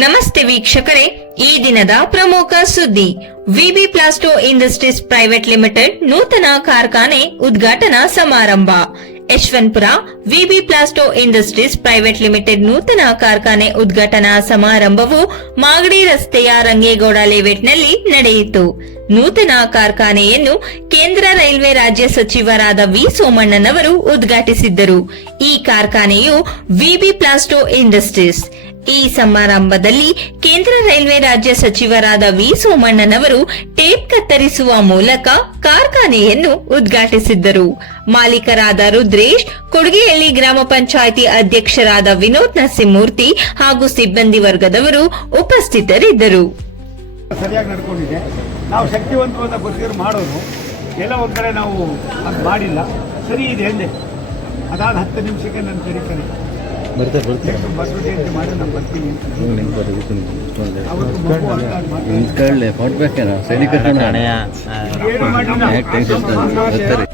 ನಮಸ್ತೆ ವೀಕ್ಷಕರೇ, ಈ ದಿನದ ಪ್ರಮುಖ ಸುದ್ದಿ. VB Plasto industries private limited ನೂತನ ಕಾರ್ಖಾನೆ ಉದ್ಘಾಟನಾ ಸಮಾರಂಭ. Yeshwanthpur VB Plasto industries private limited ನೂತನ ಕಾರ್ಖಾನೆ ಉದ್ಘಾಟನಾ ಸಮಾರಂಭವು ಮಾಗಡಿ ರಸ್ತೆಯ ರಂಗೇಗೌಡ ಲೇಔಟ್ನಲ್ಲಿ ನಡೆಯಿತು. ನೂತನ ಕಾರ್ಖಾನೆಯನ್ನು ಕೇಂದ್ರ ರೈಲ್ವೆ ರಾಜ್ಯ ಸಚಿವರಾದ ವಿ ಸೋಮಣ್ಣನವರು ಉದ್ಘಾಟಿಸಿದ್ದರು. ಈ ಕಾರ್ಖಾನೆಯು ವಿಬಿ ಪ್ಲಾಸ್ಟೋ ಇಂಡಸ್ಟ್ರೀಸ್. ಈ ಸಮಾರಂಭದಲ್ಲಿ ಕೇಂದ್ರ ರೈಲ್ವೆ ರಾಜ್ಯ ಸಚಿವರಾದ ವಿ ಸೋಮಣ್ಣನವರು ಟೇಪ್ ಕತ್ತರಿಸುವ ಮೂಲಕ ಕಾರ್ಖಾನೆಯನ್ನು ಉದ್ಘಾಟಿಸಿದ್ದರು. ಮಾಲೀಕರಾದ ರುದ್ರೇಶ್, ಕೊಡಗೇಹಳ್ಳಿ ಗ್ರಾಮ ಪಂಚಾಯಿತಿ ಅಧ್ಯಕ್ಷರಾದ ವಿನೋದ್ ನರಸಿಂಹಮೂರ್ತಿ ಹಾಗೂ ಸಿಬ್ಬಂದಿ ವರ್ಗದವರು ಉಪಸ್ಥಿತರಿದ್ದರು. ಸರಿಯಾಗಿ ನಡ್ಕೊಂಡಿದೆ. ನಾವು ಶಕ್ತಿವಂತವಾದ ಗೊತ್ತಿರೋ ಮಾಡೋದು ಎಲ್ಲ ಒಂದು ಕಡೆ ನಾವು ಅದು ಮಾಡಿಲ್ಲ, ಸರಿ ಇದೆ ಅಂದೆ. ಅದಾದ 10 ನಿಮಿಷಕ್ಕೆ ನನ್ನ ಕರೀತಾರೆ, ಬಸವ ಜಯಂತಿ ಮಾಡಿ ನಾನು ಬರ್ತೀನಿ. ಸೈನಿಕರ ಏನು ಮಾಡಿಲ್ಲ.